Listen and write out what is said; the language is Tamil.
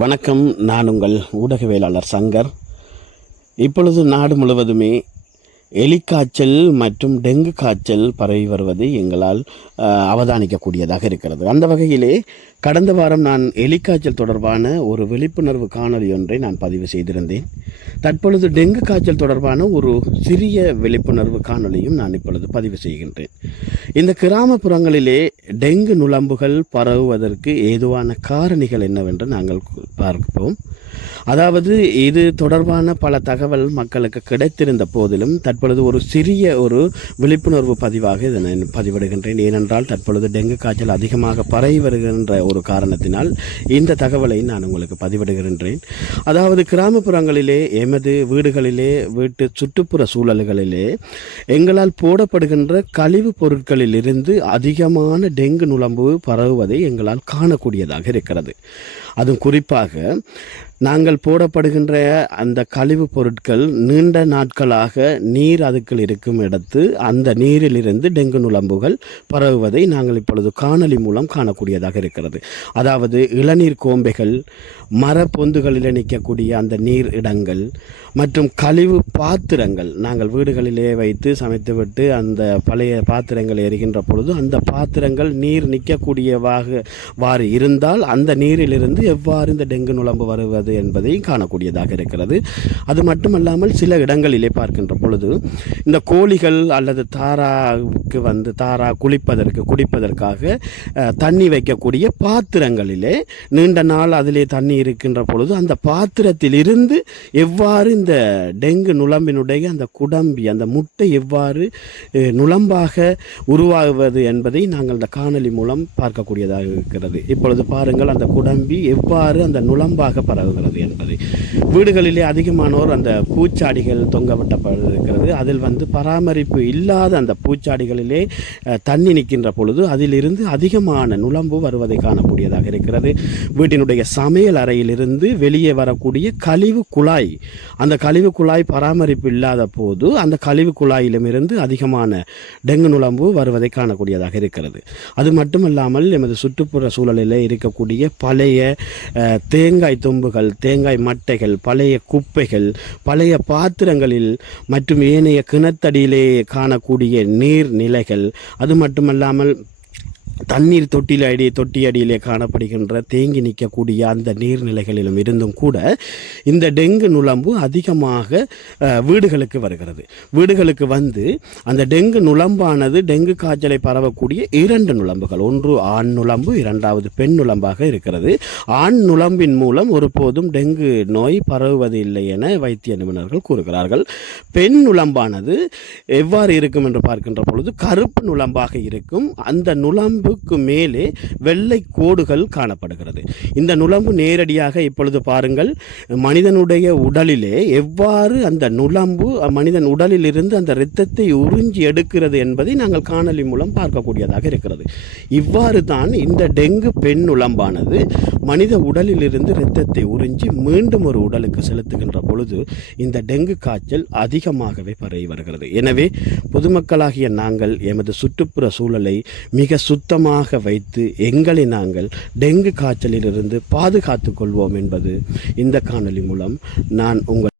வணக்கம். நான் உங்கள் ஊடகவியலாளர் சங்கர். இப்பொழுது நாடு முழுவதுமே எலிக்காய்ச்சல் மற்றும் டெங்கு காய்ச்சல் பரவி வருவது எங்களால் அவதானிக்கக்கூடியதாக இருக்கிறது. அந்த வகையிலே கடந்த வாரம் நான் எலிக்காய்ச்சல் தொடர்பான ஒரு விழிப்புணர்வு காணொலி ஒன்றை நான் பதிவு செய்திருந்தேன். தற்பொழுது டெங்கு காய்ச்சல் தொடர்பான ஒரு சிறிய விழிப்புணர்வு காணொலியும் நான் இப்பொழுது பதிவு செய்கின்றேன். இந்த கிராமப்புறங்களிலே டெங்கு நுளம்புகள் பரவுவதற்கு ஏதுவான காரணிகள் என்னவென்று நாங்கள் பார்ப்போம். அதாவது இது தொடர்பான பல தகவல் மக்களுக்கு கிடைத்திருந்த போதிலும் தற்பொழுது ஒரு சிறிய ஒரு விழிப்புணர்வு பதிவாக இதை நான் பதிவிடுகின்றேன். ஏனென்றால் தற்பொழுது டெங்கு காய்ச்சல் அதிகமாக பரவி வருகின்ற ஒரு காரணத்தினால் இந்த தகவலை நான் உங்களுக்கு பதிவிடுகின்றேன். அதாவது கிராமப்புறங்களிலே எமது வீடுகளிலே வீட்டு சுற்றுப்புற சூழல்களிலே எங்களால் போடப்படுகின்ற கழிவுப் பொருட்களில் இருந்து அதிகமான டெங்கு நுளம்பு பரவுவதை எங்களால் காணக்கூடியதாக இருக்கிறது. அதுவும் குறிப்பாக நாங்கள் போடப்படுகின்ற அந்த கழிவுப் பொருட்கள் நீண்ட நாட்களாக நீர் அதுக்குள் இருக்கும் இடத்து அந்த நீரிலிருந்து டெங்கு நுளம்புகள் பரவுவதை நாங்கள் இப்பொழுது காணொலி மூலம் காணக்கூடியதாக இருக்கிறது. அதாவது இளநீர் கோம்பைகள், மரப்பொந்துகளில் நிற்கக்கூடிய அந்த நீர் இடங்கள் மற்றும் கழிவு பாத்திரங்கள், நாங்கள் வீடுகளிலே வைத்து சமைத்துவிட்டு அந்த பழைய பாத்திரங்கள் எரிகின்ற பொழுது அந்த பாத்திரங்கள் நீர் நிற்கக்கூடியவாறு இருந்தால் அந்த நீரிலிருந்து எவ்வாறு இந்த டெங்கு நுளம்பு வருவது என்பதை காணக்கூடியதாக இருக்கிறது. அது மட்டுமல்லாமல் சில இடங்களிலே பார்க்கின்ற பொழுது இந்த கோழிகள் அல்லது தாரா குடிப்பதற்காக தண்ணி வைக்கக்கூடிய பாத்திரங்களிலே நீண்ட நாள் அதிலே தண்ணி இருக்கின்ற பொழுது அந்த பாத்திரத்தில் இருந்து எவ்வாறு இந்த டெங்கு நுளம்பினுடைய அந்த குடம்பி அந்த முட்டை எவ்வாறு நுளம்பாக உருவாகுவது என்பதை நாங்கள் இந்த காணொலி மூலம் பார்க்கக்கூடியதாக இருக்கிறது. இப்பொழுது பாருங்கள், அந்த குடம்பி எவ்வாறு அந்த நுளம்பாக பரவுகிறது என்பதை. வீடுகளிலே அதிகமானோர் அந்த பூச்சாடிகள் தொங்கவிட்டப்பட்டிருக்கிறது. அதில் பராமரிப்பு இல்லாத அந்த பூச்சாடிகளிலே தண்ணி நிற்கின்ற பொழுது அதிலிருந்து அதிகமான நுளம்பு வருவதை காணக்கூடியதாக இருக்கிறது. வீட்டினுடைய சமையல் அறையிலிருந்து வெளியே வரக்கூடிய கழிவு குழாய், அந்த கழிவு குழாய் பராமரிப்பு இல்லாத போது அந்த கழிவு குழாயிலுமிருந்து அதிகமான டெங்கு நுளம்பு வருவதை காணக்கூடியதாக இருக்கிறது. அது மட்டுமல்லாமல் எமது சுற்றுப்புற சூழலில் இருக்கக்கூடிய பழைய தேங்காய் தும்புகள், தேங்காய் மட்டைகள், பழைய குப்பைகள், பழைய பாத்திரங்களில் மற்றும் ஏனைய கிணத்தடியிலே காணக்கூடிய நீர் நிலைகள், அது மட்டுமல்லாமல் தண்ணீர் தொட்டி அடியிலே காணப்படுகின்ற தேங்கி நிற்கக்கூடிய அந்த நீர்நிலைகளிலும் இருந்தும் கூட இந்த டெங்கு நுளம்பு அதிகமாக வீடுகளுக்கு வருகிறது. வீடுகளுக்கு அந்த டெங்கு நுளம்பானது டெங்கு காய்ச்சலை பரவக்கூடிய இரண்டு நுளம்புகள், ஒன்று ஆண் நுளம்பு, இரண்டாவது பெண் நுளம்பாக இருக்கிறது. ஆண் நுளம்பின் மூலம் ஒருபோதும் டெங்கு நோய் பரவுவது இல்லை என வைத்திய நிபுணர்கள் கூறுகிறார்கள். பெண் நுளம்பானது எவ்வாறு இருக்கும் என்று பார்க்கின்ற பொழுது கருப்பு நுளம்பாக இருக்கும். அந்த நுளம்பு மேலே வெள்ளை கோடுகள் காணப்படுகிறது. இந்த நுளம்பு நேரடியாக இப்பொழுது பாருங்கள், மனிதனுடைய உடலிலே எவ்வாறு அந்த நுளம்பு மனிதன் உடலில் இருந்து அந்த இரத்தத்தை உறிஞ்சி எடுக்கிறது என்பதை நாங்கள் காணொலி மூலம் பார்க்கக்கூடியதாக இருக்கிறது. இவ்வாறு தான் இந்த டெங்கு பெண் நுளம்பானது மனித உடலில் இருந்து இரத்தத்தை உறிஞ்சி மீண்டும் ஒரு உடலுக்கு செலுத்துகின்ற பொழுது இந்த டெங்கு காய்ச்சல் அதிகமாகவே பரவி வருகிறது. எனவே பொதுமக்களாகிய நாங்கள் எமது சுற்றுப்புற சூழலை மிக சுத்தமாக வைத்து எங்களை நாங்கள் டெங்கு காய்ச்சலிலிருந்து பாதுகாத்துக் கொள்வோம் என்பது இந்த காணொலி மூலம் நான் உங்கள்